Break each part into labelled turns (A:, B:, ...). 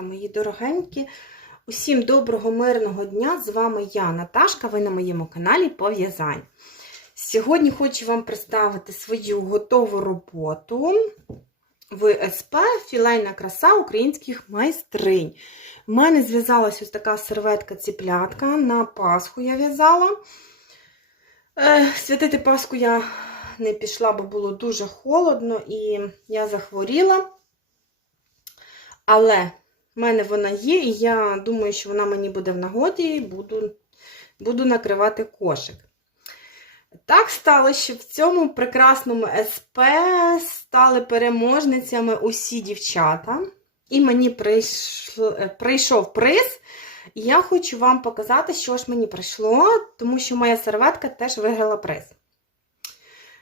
A: Наташка, мої дорогенькі. Усім доброго, мирного дня! З вами я, Наташка, ви на моєму каналі по в'язанню. Сьогодні хочу вам представити свою готову роботу в СП Філейна краса українських майстринь. У мене зв'язалась ось така серветка-ціплятка. На Пасху я в'язала. Е, Святити Пасху я не пішла, бо було дуже холодно і я захворіла. Але в мене вона є, і я думаю, що вона мені буде в нагоді і буду, буду накривати кошик. Так сталося, що в цьому прекрасному СП стали переможницями усі дівчата. І мені прийшло, прийшов приз. І я хочу вам показати, що ж мені прийшло, тому що моя серветка теж виграла приз.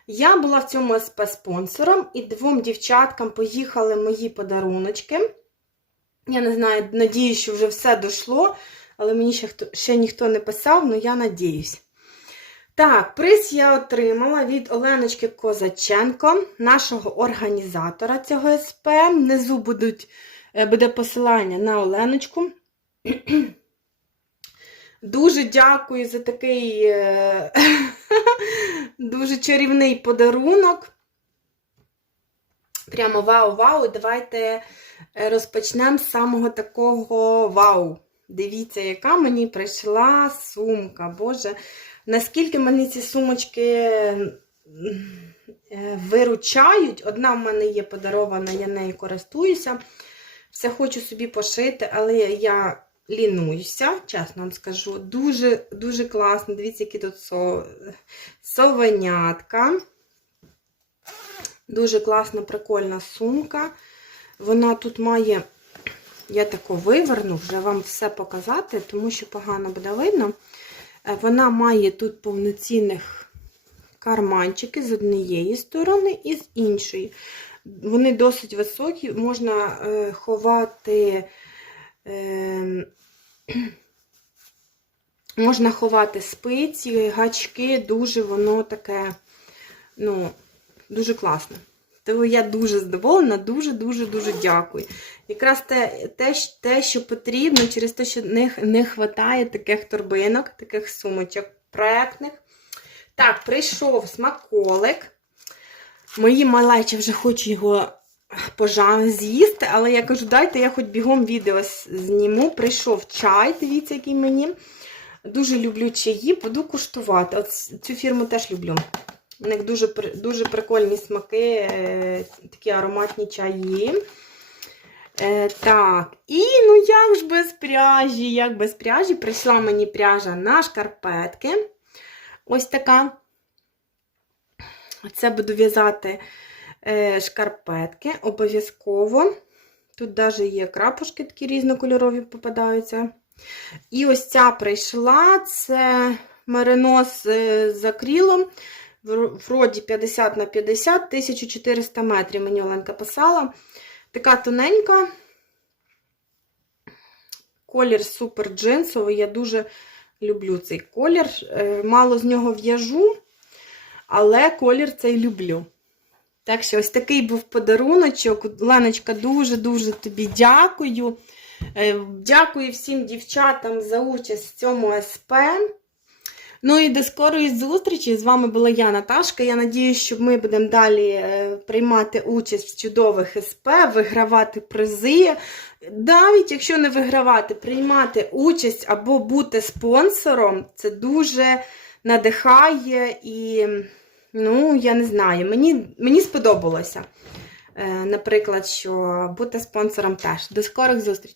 A: Я була в цьому СП спонсором, і двом дівчаткам поїхали мої подаруночки. Я не знаю, надію, що вже все дійшло, але мені ще, хто, ще ніхто не писав, але я надіюсь. Так, приз я отримала від Оленочки Козаченко, нашого організатора цього СП. Внизу будуть, буде посилання на Оленочку. Дуже дякую за такий е, дуже чарівний подарунок. Прямо вау-вау. Давайте розпочнемо з самого такого вау. Дивіться, яка мені прийшла сумка. Боже, наскільки мені ці сумочки виручають. Одна в мене є подарована, я нею користуюся. Все хочу собі пошити, але я лінуюся, чесно вам скажу. Дуже дуже класно. Дивіться, які тут со... совенятка. Дуже класна, прикольна сумка. Вона тут має, я таку виверну, вже вам все показати, тому що погано буде видно. Вона має тут повноцінних карманчики з однієї сторони і з іншої. Вони досить високі, можна е, ховати. Е, Можна ховати спиці, гачки, дуже воно таке, ну, дуже класне. Тому я дуже задоволена, дуже-дуже-дуже дякую. Якраз те, те, те, що потрібно, через те, що не, не вистачає таких торбинок, таких сумочок проектних. Так, прийшов смаколик. Мої малечі вже хочуть його пожан з'їсти, але я кажу, дайте я хоч бігом відео зніму. Прийшов чай, дивіться, який мені. Дуже люблю чаї, буду куштувати. От Цю фірму теж люблю. У них дуже дуже прикольні смаки, такі ароматні чаї. Е, Так, і ну як ж без пряжі, як без пряжі, прийшла мені пряжа на шкарпетки. Ось така. Це буду в'язати е, шкарпетки, обов'язково. Тут навіть є крапушки такі різнокольорові попадаються. І ось ця прийшла, це меринос з акрилом. Вроді 50 на 50, 1400 метрів, мені Оленка писала. Така тоненька. Колір супер джинсовий. Я дуже люблю цей колір. Мало з нього в'яжу, але колір цей люблю. Так що, ось такий був подаруночок. Леночка, дуже-дуже тобі дякую. Дякую всім дівчатам за участь в цьому СП. Ну і до скорої зустрічі. З вами була я, Наташка. Я надіюсь, що ми будемо далі приймати участь в чудових СП, вигравати призи. Навіть якщо не вигравати, приймати участь або бути спонсором, це дуже надихає і, ну, я не знаю, мені, мені сподобалося. Наприклад, що бути спонсором теж. До скорих зустрічей!